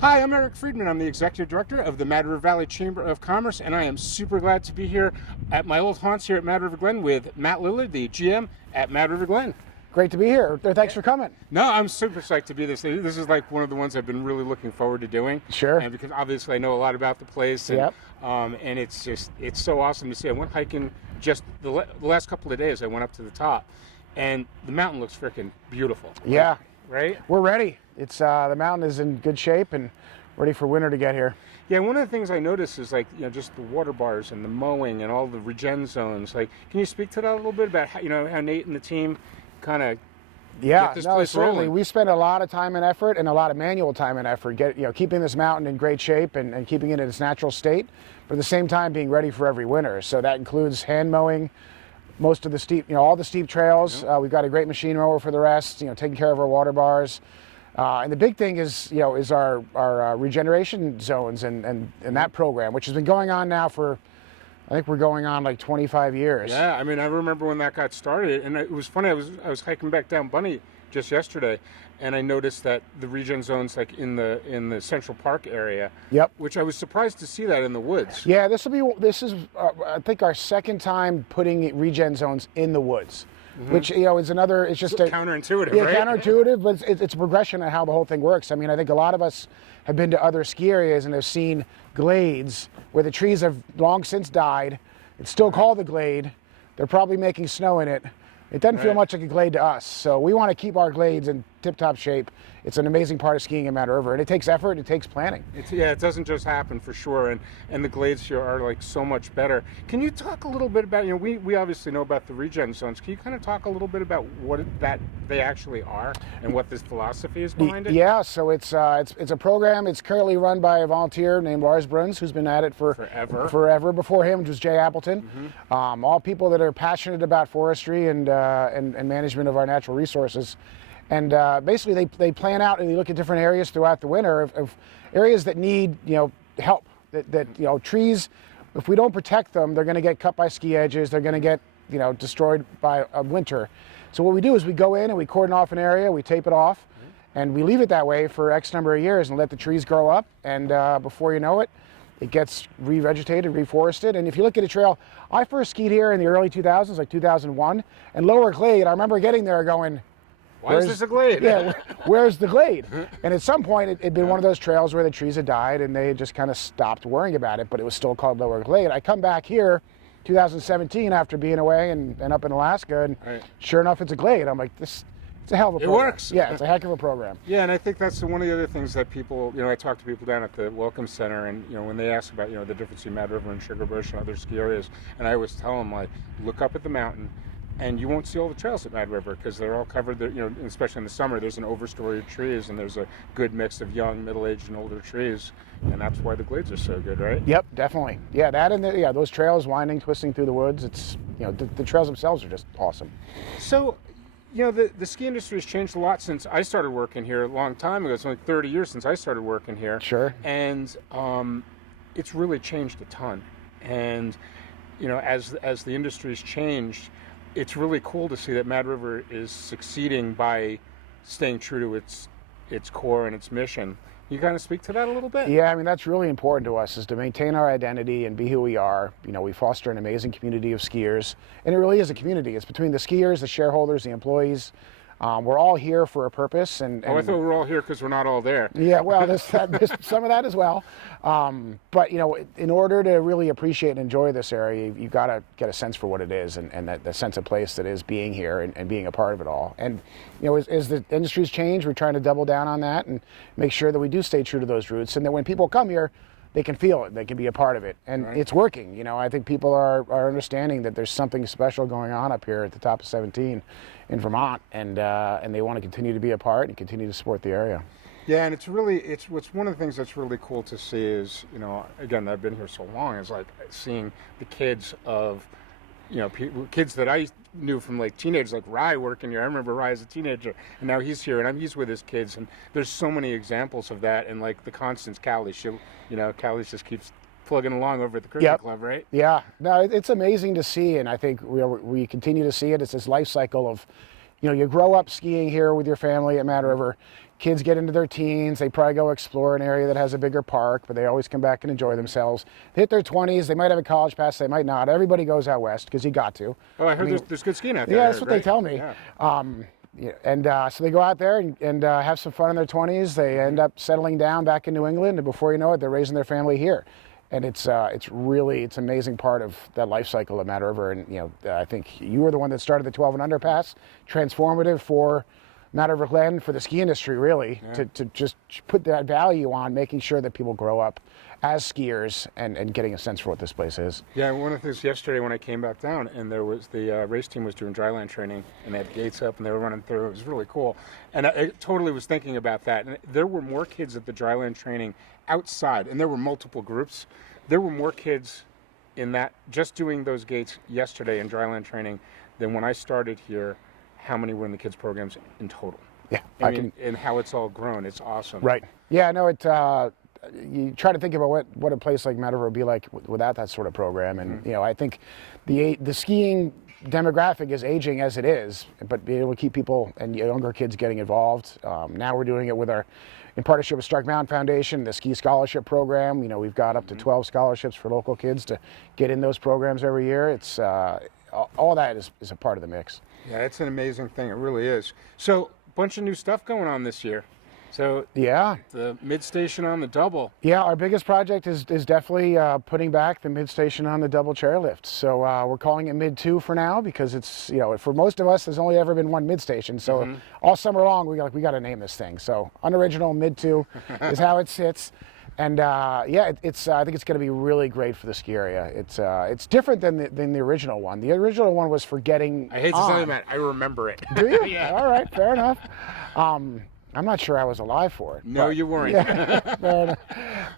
Hi, I'm Eric Friedman. I'm the Executive Director of the Mad River Valley Chamber of Commerce, and I am super glad to be here at my old haunts here at Mad River Glen with Matt Millard, the GM at Mad River Glen. Great to be here. Thanks for coming. No, I'm super psyched to be this. This is like one of the ones I've been really looking forward to doing. Sure. And because obviously I know a lot about the place, and, Yep. And it's so awesome to see. I went hiking just the last couple of days. I went up to the top, and the mountain looks freaking beautiful. Yeah. Right? We're ready. It's the mountain is in good shape and ready for winter to get here. Yeah, one of the things I noticed is just the water bars and the mowing and all the regen zones. Can you speak to that a little bit about how Nate and the team kind of get this place certainly. rolling? We spend a lot of time and effort and a lot of manual time and effort keeping this mountain in great shape and keeping it in its natural state, but at the same time being ready for every winter. So that includes hand mowing most of the steep, all the steep trails. Yeah. We've got a great machine mower for the rest, taking care of our water bars. And the big thing is our regeneration zones and that program, which has been going on now for, I think we're going on like 25 years. Yeah, I remember when that got started, and it was funny. I was hiking back down Bunny just yesterday, and I noticed that the regen zones in the Central Park area. Yep. Which I was surprised to see that in the woods. Yeah, this is I think our second time putting regen zones in the woods. Mm-hmm. Which is another. It's just counterintuitive, yeah, right? Counterintuitive, but it's a progression of how the whole thing works. I think a lot of us have been to other ski areas and have seen glades where the trees have long since died. It's still called the glade. They're probably making snow in it. It doesn't feel much like a glade to us. So we want to keep our glades in tip-top shape. It's an amazing part of skiing in Mad River, and it takes effort, it takes planning. It doesn't just happen for sure, and the glades here are so much better. Can you talk a little bit about, we obviously know about the regen zones. Can you kind of talk a little bit about what that they actually are and what this philosophy is behind it? Yeah, so it's a program. It's currently run by a volunteer named Lars Bruns, who's been at it for forever. Before him, which was Jay Appleton. Mm-hmm. All people that are passionate about forestry and management of our natural resources. And basically, they plan out and they look at different areas throughout the winter of areas that need help. That trees, if we don't protect them, they're going to get cut by ski edges. They're going to get destroyed by a winter. So what we do is we go in and we cordon off an area, we tape it off, and we leave it that way for X number of years and let the trees grow up. And before you know it, it gets revegetated, reforested. And if you look at a trail, I first skied here in the early 2000s, like 2001, and Lower Glade. I remember getting there going, why is this a glade? Yeah, where's the glade? And at some point, it'd been one of those trails where the trees had died and they had just kind of stopped worrying about it, but it was still called Lower Glade. I come back here 2017 after being away and up in Alaska, and sure enough, it's a glade. I'm like, it's a hell of a program. It works. Yeah, it's a heck of a program. Yeah, and I think that's one of the other things that people, I talk to people down at the Welcome Center, and, when they ask about, the difference between Mad River and Sugarbush and other ski areas, and I always tell them, look up at the mountain, and you won't see all the trails at Mad River because they're all covered there, especially in the summer, there's an overstory of trees, and there's a good mix of young, middle-aged, and older trees, and that's why the glades are so good, right? Yep, definitely. Yeah, that and those trails winding, twisting through the woods, it's, the trails themselves are just awesome. So, the ski industry has changed a lot since I started working here a long time ago. It's only 30 years since I started working here. Sure. And it's really changed a ton. And, as the industry's changed, it's really cool to see that Mad River is succeeding by staying true to its core and its mission. Can you kind of speak to that a little bit? Yeah, that's really important to us, is to maintain our identity and be who we are. We foster an amazing community of skiers, and it really is a community. It's between the skiers, the shareholders, the employees. We're all here for a purpose. And I thought we were all here because we're not all there. Yeah, well, there's some of that as well. But, in order to really appreciate and enjoy this area, you've got to get a sense for what it is and that sense of place that is being here and being a part of it all. And, as the industry's changed, we're trying to double down on that and make sure that we do stay true to those roots, and that when people come here, they can feel it, they can be a part of it. And It's working. I think people are understanding that there's something special going on up here at the top of 17 in Vermont, and they want to continue to be a part and continue to support the area. Yeah, and it's what's one of the things that's really cool to see is, again, I've been here so long, is seeing the kids of, kids that I knew from teenagers, like Rye working here. I remember Rye as a teenager, and now he's here, and he's with his kids, and there's so many examples of that. And the constants, Callie, Callie just keeps plugging along over at the cricket club, right? Yeah, no, it's amazing to see, and I think we continue to see it. It's this life cycle of, you grow up skiing here with your family at Mad River. kids get into their teens, they probably go explore an area that has a bigger park, but they always come back and enjoy themselves. They hit their 20s, they might have a college pass, they might not. Everybody goes out west because you got to. Oh, I heard there's good skiing out there. Yeah, that's what they tell me. Yeah. Yeah, and so they go out there and have some fun in their 20s. They end up settling down back in New England, and before you know it, they're raising their family here. And it's an amazing part of that life cycle of Mad River. And I think you were the one that started the 12 and under pass, transformative for Mad River Glen, for the ski industry, really, to just put that value on making sure that people grow up as skiers and getting a sense for what this place is. Yeah, one of the things yesterday when I came back down, and there was the race team was doing dryland training, and they had gates up, and they were running through. It was really cool. And I totally was thinking about that. And there were more kids at the dryland training outside, and there were multiple groups. There were more kids in that, just doing those gates yesterday in dryland training, than when I started here. How many were in the kids programs in total? Yeah, and how it's all grown. It's awesome. Right. Yeah, no, you try to think about what a place like Mad River would be like without that sort of program. And I think the skiing demographic is aging as it is, but being able to keep people and younger kids getting involved. Now we're doing it in partnership with Stark Mountain Foundation, the ski scholarship program. We've got up to 12 scholarships for local kids to get in those programs every year. It's all that is a part of the mix. Yeah, it's an amazing thing. It really is. So, a bunch of new stuff going on this year. So yeah, the mid station on the double. Yeah, our biggest project is definitely putting back the mid station on the double chairlift. So we're calling it mid 2 for now because it's for most of us there's only ever been one mid station. So all summer long we got to name this thing. So unoriginal mid 2 is how it sits. And it's I think it's going to be really great for the ski area. It's different than the original one. The original one was for getting. I hate to say that, I remember it. Do you? Yeah. All right, fair enough. I'm not sure I was alive for it. No, you weren't. Yeah,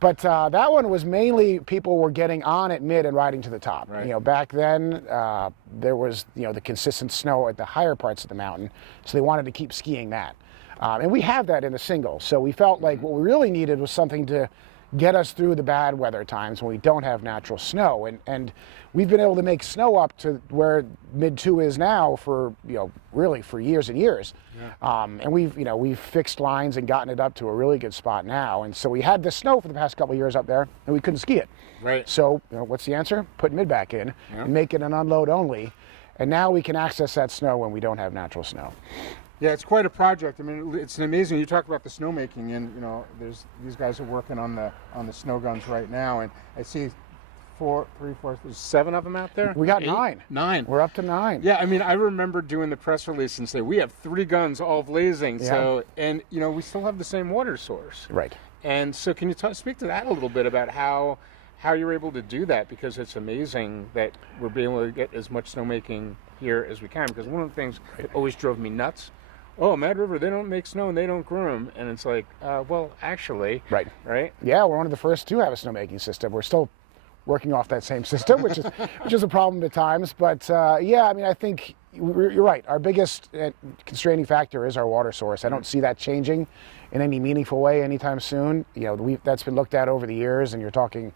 but that one was mainly people were getting on at mid and riding to the top. Right. Back then there was the consistent snow at the higher parts of the mountain, so they wanted to keep skiing that. And we have that in the single, so we felt like what we really needed was something to get us through the bad weather times when we don't have natural snow. And we've been able to make snow up to where mid 2 is now for really for years and years. Yeah. And we've fixed lines and gotten it up to a really good spot now. And so we had the snow for the past couple of years up there, and we couldn't ski it. Right. So what's the answer? Put mid back in and make it an unload only. And now we can access that snow when we don't have natural snow. Yeah, it's quite a project. I mean, it's amazing. You talk about the snowmaking, and there's these guys are working on the snow guns right now, and I see there's 7 of them out there. We got 8? 9. We're up to 9. Yeah, I mean, I remember doing the press release and say we have 3 guns all blazing. Yeah. So, and we still have the same water source. Right. And so, can you speak to that a little bit about how you're able to do that? Because it's amazing that we're being able to get as much snowmaking here as we can. Because one of the things that always drove me nuts. Oh, Mad River, they don't make snow and they don't groom. And it's like, well, actually. Right. Right? Yeah, we're one of the first to have a snowmaking system. We're still working off that same system, which is a problem at times. But I mean, I think you're right. Our biggest constraining factor is our water source. I don't see that changing in any meaningful way anytime soon. That's been looked at over the years, and you're talking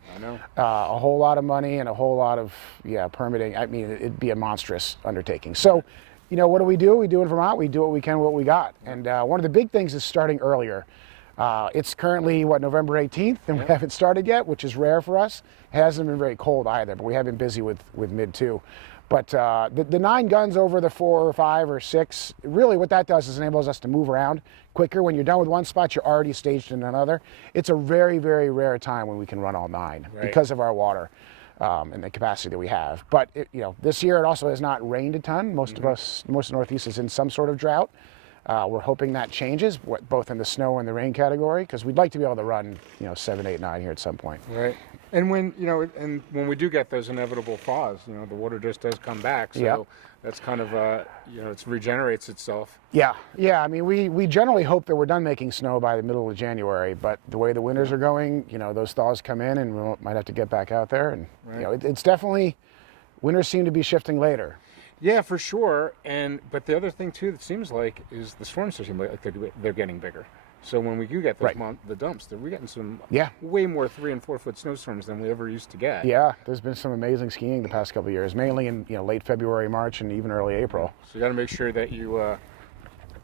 a whole lot of money and a whole lot of permitting. I mean, it'd be a monstrous undertaking. So. What do? We do in Vermont. We do what we can with what we got. And one of the big things is starting earlier. It's currently, November 18th, and we haven't started yet, which is rare for us. It hasn't been very cold either, but we have been busy with mid 2. But the 9 guns over the 4 or 5 or 6, really what that does is enables us to move around quicker. When you're done with one spot, you're already staged in another. It's a very, very rare time when we can run all 9 because of our water. And the capacity that we have. But this year it also has not rained a ton. Most of the Northeast is in some sort of drought. We're hoping that changes, both in the snow and the rain category, because we'd like to be able to run 7, 8, 9 here at some point. Right. And when when we do get those inevitable thaws, the water just does come back. So that's kind of it regenerates itself. Yeah. I mean, we generally hope that we're done making snow by the middle of January, but the way the winters are going, those thaws come in, and we might have to get back out there. And it's definitely winters seem to be shifting later. Yeah, for sure. But the other thing too that seems like is the storm system, like they're getting bigger. So when we do get those the dumps, we're getting some way more 3 and 4 foot snowstorms than we ever used to get. Yeah, there's been some amazing skiing the past couple of years, mainly in late February, March, and even early April. So you got to make sure that you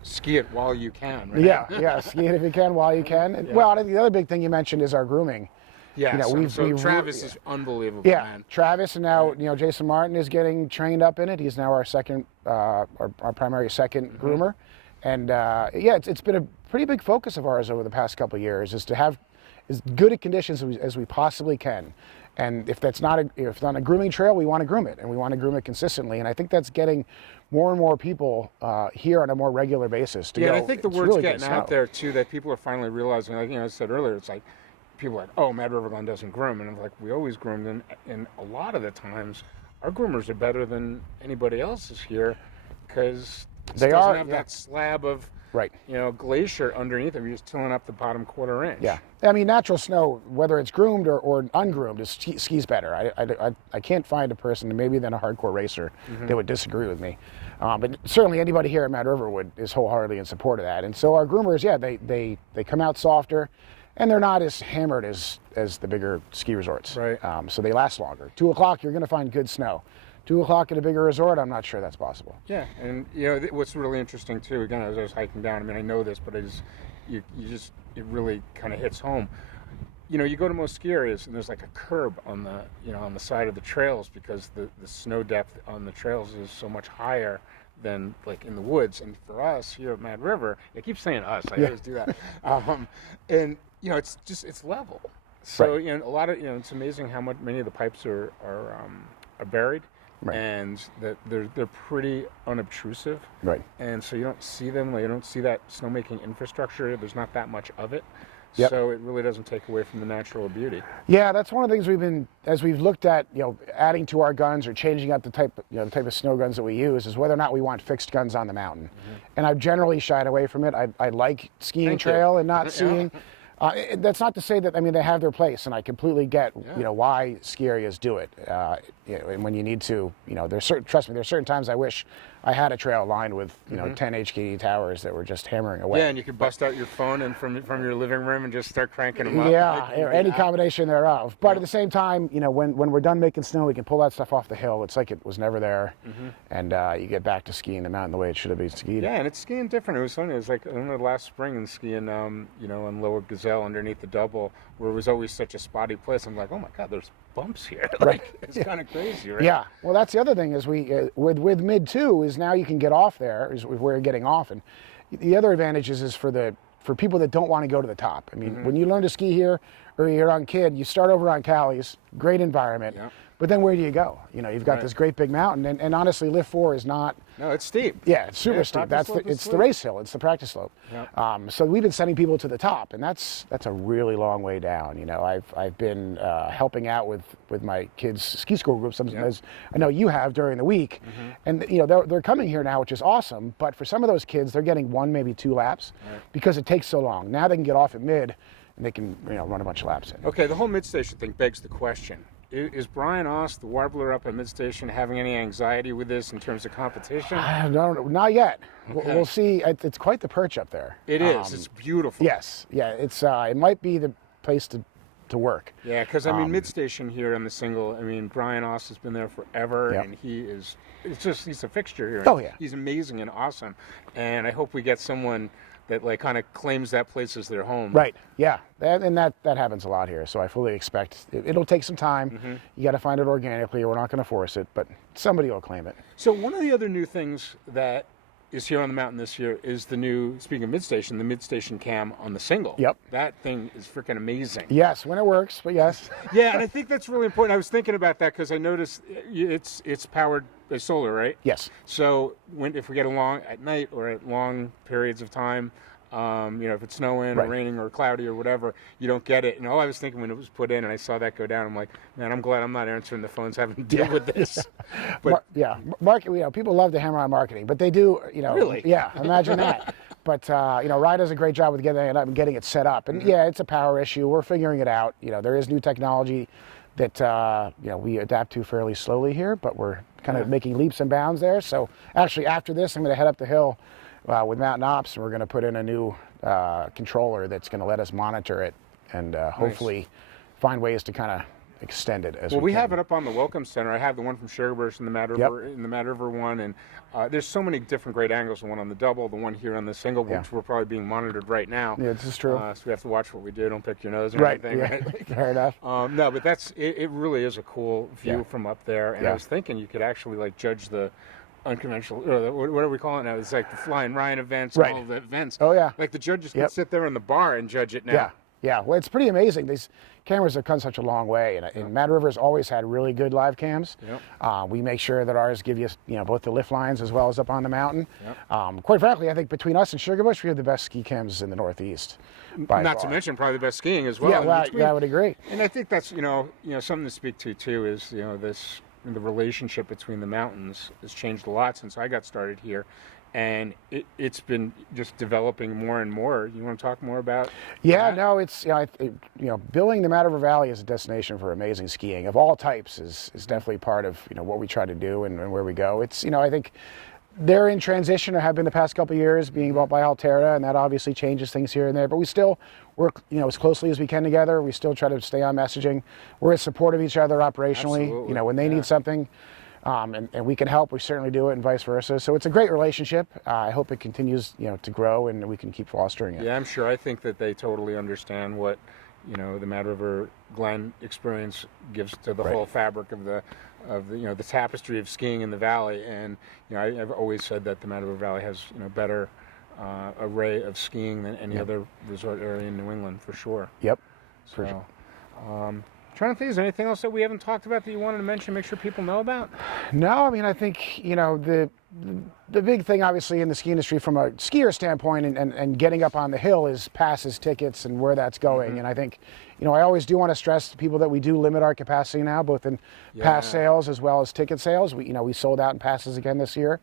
ski it while you can, right? Yeah, ski it if you can while you can. And, well, I think the other big thing you mentioned is our grooming. Yeah, Travis is unbelievable. Yeah, man. Travis, and now Jason Martin is getting trained up in it. He's now our second, our primary second groomer, and it's been a pretty big focus of ours over the past couple of years is to have as good a conditions as we possibly can. And if that's not if on a grooming trail, we want to groom it, and we want to groom it consistently. And I think that's getting more and more people here on a more regular basis. I think the word's really getting out there too that people are finally realizing. Like I said earlier, it's like people are like, oh, Mad River Glen doesn't groom, and I'm like, we always groom them. And a lot of the times, our groomers are better than anybody else's here because it doesn't have that slab of glacier underneath them. You're just tilling up the bottom quarter inch. Yeah. I mean, natural snow, whether it's groomed or ungroomed, skis better. I can't find a person, maybe then a hardcore racer, that would disagree with me. But certainly anybody here at Mad River is wholeheartedly in support of that. And so our groomers, they come out softer, and they're not as hammered as the bigger ski resorts. Right. So they last longer. 2 o'clock, you're going to find good snow. 2 o'clock at a bigger resort, I'm not sure that's possible. Yeah, and what's really interesting too, again, as I was hiking down, I mean, I know this, but it really kind of hits home. You go to most ski areas and there's like a curb on the side of the trails because the snow depth on the trails is so much higher than like in the woods. And for us here at Mad River, I keep saying us, I always do that. And it's level. So a lot of it's amazing how many of the pipes are buried. Right. And that they're pretty unobtrusive. Right. And so you don't see them, you don't see that snowmaking infrastructure. There's not that much of it. Yep. So it really doesn't take away from the natural beauty. Yeah, that's one of the things as we've looked at, adding to our guns or changing up the type of snow guns that we use is whether or not we want fixed guns on the mountain. And I've generally shied away from it. I like skiing trail and not seeing. That's not to say that, they have their place, and I completely get, why ski areas do it. And when you need to, there's certain times I wish I had a trail lined with, 10 HKD towers that were just hammering away. Yeah, and you could bust out your phone and from your living room and just start cranking them up. Yeah, or any combination thereof. But at the same time, when we're done making snow, we can pull that stuff off the hill. It's like it was never there. And you get back to skiing the mountain the way it should have been skied. Yeah, and it's skiing different. It was funny. It was like, I remember last spring and skiing, on Lower Gazelle underneath the double, where it was always such a spotty place. I'm like, oh my God, there's bumps here. It's kind of crazy, right? Yeah. Well, that's the other thing is with mid 2 is now you can get off there is where you're getting off, and the other advantages is for people that don't want to go to the top. I mean, when you learn to ski here or you're a young kid, you start over on Cali's, great environment. Yeah. But then where do you go? You've got this great big mountain, and honestly, Lift 4 is not. No, it's steep. Yeah, it's super steep. It's the race hill. It's the practice slope. Yeah. So we've been sending people to the top, and that's a really long way down. I've been helping out with my kids' ski school groups, as I know you have during the week, and they're coming here now, which is awesome. But for some of those kids, they're getting 1, maybe 2 laps because it takes so long. Now they can get off at mid, and they can run a bunch of laps in. Okay, the whole mid-station thing begs the question. Is Brian Oss, the warbler up at Mid-Station, having any anxiety with this in terms of competition? No, not yet. Okay. We'll see. It's quite the perch up there. It is. It's beautiful. Yes. Yeah. It's. It might be the place to work. Yeah, because Mid-Station here on the single. Brian Oss has been there forever, and he's a fixture here. Oh yeah. He's amazing and awesome, and I hope we get someone that kind of claims that place as their home. Right. Yeah. And that happens a lot here. So I fully expect it'll take some time. You got to find it organically. We're not going to force it, but somebody will claim it. So one of the other new things that is here on the mountain this year is the new, speaking of Mid-Station, the Mid-Station cam on the single. Yep. That thing is freaking amazing. Yes, when it works, but yes. Yeah, and I think that's really important. I was thinking about that because I noticed it's powered by solar, right? Yes. So if we get along at night or at long periods of time, if it's snowing or raining or cloudy or whatever, you don't get it. And all I was thinking when it was put in and I saw that go down, I'm like, man, I'm glad I'm not answering the phones having to deal with this. But people love to hammer on marketing, but they do, Really? Yeah, imagine that. But, Rye does a great job with getting it up and getting it set up. And it's a power issue. We're figuring it out. There is new technology that, we adapt to fairly slowly here, but we're kind of making leaps and bounds there. So actually after this, I'm going to head up the hill with Mountain Ops, and we're going to put in a new controller that's going to let us monitor it and hopefully find ways to kind of extend it as well. We can. have it up on the Welcome Center. I have the one from Sugarbush and the Mad River, in the Mad River one, and there's so many different great angles. The one on the double, the one here on the single, which we're probably being monitored right now. Yeah, this is true. So we have to watch what we do. Don't pick your nose or anything. Yeah. Right? Fair enough. No, but it really is a cool view from up there. And I was thinking you could actually like judge the unconventional, or what are we calling it now? It's like the Flying Ryan events, and all the events. Oh yeah. Like the judges can sit there in the bar and judge it now. Yeah, well, it's pretty amazing. These cameras have come such a long way, and Mad River's always had really good live cams. We make sure that ours give you, both the lift lines as well as up on the mountain. Quite frankly, I think between us and Sugarbush, we have the best ski cams in the Northeast. Not to mention probably the best skiing as well. Yeah, well, I would agree. And I think that's something to speak to too is the relationship between the mountains has changed a lot since I got started here. And it's been just developing more and more. You want to talk more about that? No, it's building the Mad River Valley as a destination for amazing skiing of all types is definitely part of what we try to do and where we go. It's I think they're in transition or have been the past couple of years, being bought by Alterra, and that obviously changes things here and there. But we still work as closely as we can together. We still try to stay on messaging. We're as supportive of each other operationally. Absolutely. When they need something. And we can help, we certainly do it, and vice versa. So it's a great relationship. I hope it continues, to grow, and we can keep fostering it. Yeah, I'm sure. I think that they totally understand what, the Mad River Glen experience gives to the whole fabric of the the tapestry of skiing in the valley. And I've always said that the Mad River Valley has better array of skiing than any other resort area in New England for sure. Yep. So, for sure. Trying to think, is there anything else that we haven't talked about that you wanted to mention, make sure people know about? No, I mean, I think, the big thing, obviously, in the ski industry from a skier standpoint and getting up on the hill is passes, tickets, and where that's going. And I think, I always do want to stress to people that we do limit our capacity now, both in pass sales as well as ticket sales. We sold out in passes again this year.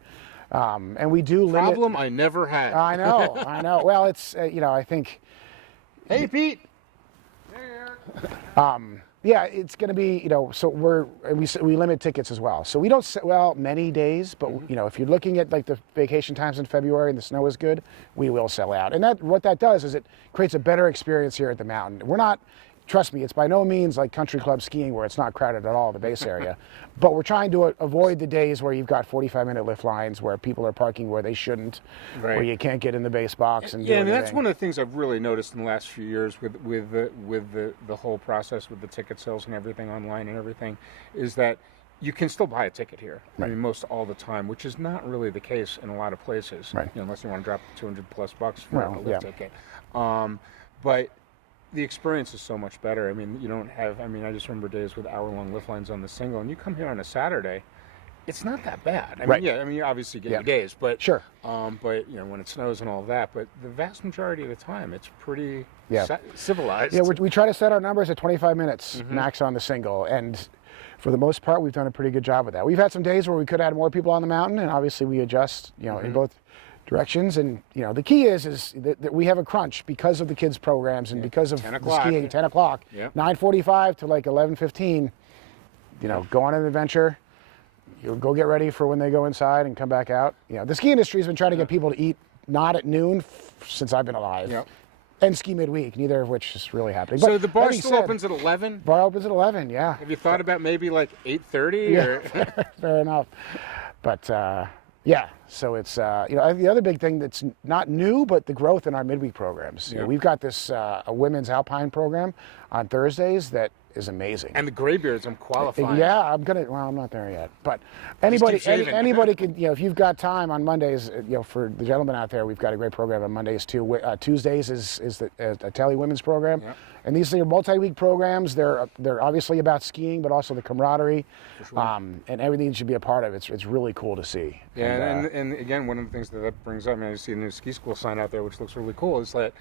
And we do limit... Problem I never had. I know. Well, it's, I think... Hey, Pete! Yeah, it's going to be, so we limit tickets as well. So we don't sell many days, but if you're looking at like the vacation times in February and the snow is good, we will sell out. And what that does is it creates a better experience here at the mountain. We're not, trust me, it's by no means like country club skiing where it's not crowded at all, the base area. But we're trying to avoid the days where you've got 45-minute lift lines where people are parking where they shouldn't, where you can't get in the base box and do anything. That's one of the things I've really noticed in the last few years with the whole process with the ticket sales and everything online and everything, is that you can still buy a ticket here. I mean, most all the time, which is not really the case in a lot of places, unless you want to drop $200+ for a lift ticket. But the experience is so much better. I mean, you don't have, I just remember days with hour-long lift lines on the single, and you come here on a Saturday, it's not that bad. You obviously get your days, but sure. But when it snows and all that, but the vast majority of the time, it's pretty civilized. Yeah, we try to set our numbers at 25 minutes max on the single, and for the most part, we've done a pretty good job with that. We've had some days where we could have had more people on the mountain, and obviously we adjust, in both directions. And the key is that we have a crunch because of the kids programs and because of the skiing. 10 o'clock, 9:45 to like 11:15. Go on an adventure. You'll go get ready for when they go inside and come back out. The ski industry has been trying to get people to eat not at noon since I've been alive. And ski midweek, neither of which is really happening. So the bar still opens at 11? Bar opens at 11, yeah. Have you thought about maybe like 8:30? Yeah, fair enough. But so it's, the other big thing that's not new, but the growth in our midweek programs. We've got this a women's alpine program on Thursdays that is amazing. And the graybeards, I'm qualifying. Yeah, I'm not there yet. But anybody can, if you've got time on Mondays, for the gentlemen out there, we've got a great program on Mondays too. Tuesdays is the Tele women's program. And these are multi-week programs. They're obviously about skiing, but also the camaraderie, and everything should be a part of it. It's really cool to see. Yeah, and again, one of the things that brings up, I see the new ski school sign out there, which looks really cool, is that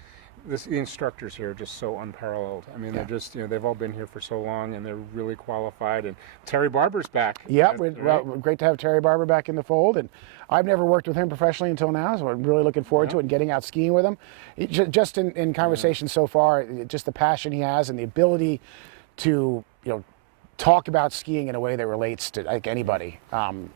the instructors here are just so unparalleled. I mean, they're just, they've all been here for so long, and they're really qualified. And Terry Barber's back. Yeah, great to have Terry Barber back in the fold. And I've never worked with him professionally until now, so I'm really looking forward to it and getting out skiing with him. Just in conversation so far, just the passion he has and the ability to, talk about skiing in a way that relates to like anybody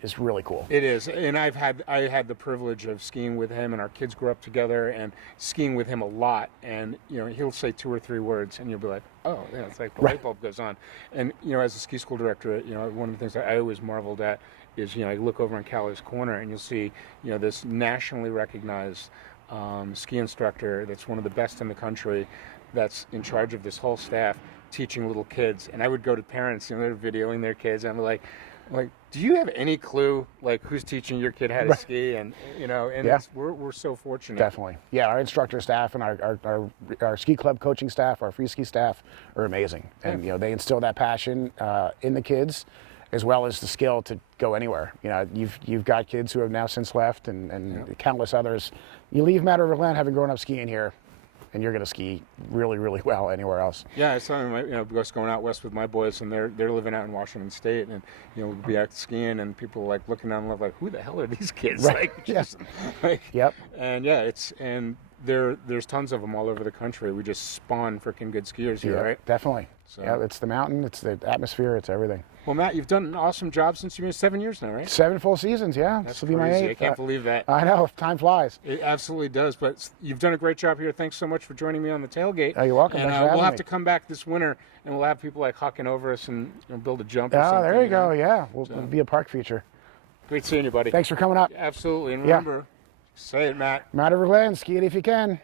is really cool. It is, and I had the privilege of skiing with him, and our kids grew up together, and skiing with him a lot. And he'll say 2 or 3 words, and you'll be like, oh, yeah, it's like the light bulb goes on. And as a ski school director, one of the things that I always marveled at is I look over on Callie's Corner, and you'll see this nationally recognized ski instructor that's one of the best in the country, that's in charge of this whole staff, teaching little kids. And I would go to parents, they're videoing their kids, and I'm like, do you have any clue like who's teaching your kid how to ski? And we're so fortunate. Definitely. Yeah, our instructor staff and our ski club coaching staff, our free ski staff are amazing. And they instill that passion in the kids, as well as the skill to go anywhere. You've got kids who have now since left, and countless others. You leave Matter of Glen having grown up skiing here, and you're going to ski really, really well anywhere else. Yeah, I saw us going out west with my boys, and they're living out in Washington State, and we'll be out skiing, and people like looking down and like, who the hell are these kids? Right. Yep. And there's tons of them all over the country. We just spawn freaking good skiers here, right? Definitely. So. Yeah, it's the mountain, it's the atmosphere, it's everything. Well, Matt, you've done an awesome job since you've been 7 years now, right? 7 full seasons, yeah. That's this will be my 8th. I can't believe that. I know, time flies. It absolutely does, but you've done a great job here. Thanks so much for joining me on the tailgate. Oh, you're welcome. And Thanks for having we'll have me. to come back this winter, and we'll have people like hucking over us and build a jump or something. Oh, there you go, yeah. It'll be a park feature. Great seeing you, buddy. Thanks for coming up. Absolutely. And remember, say it, Matt. Matter of Glen, ski it if you can.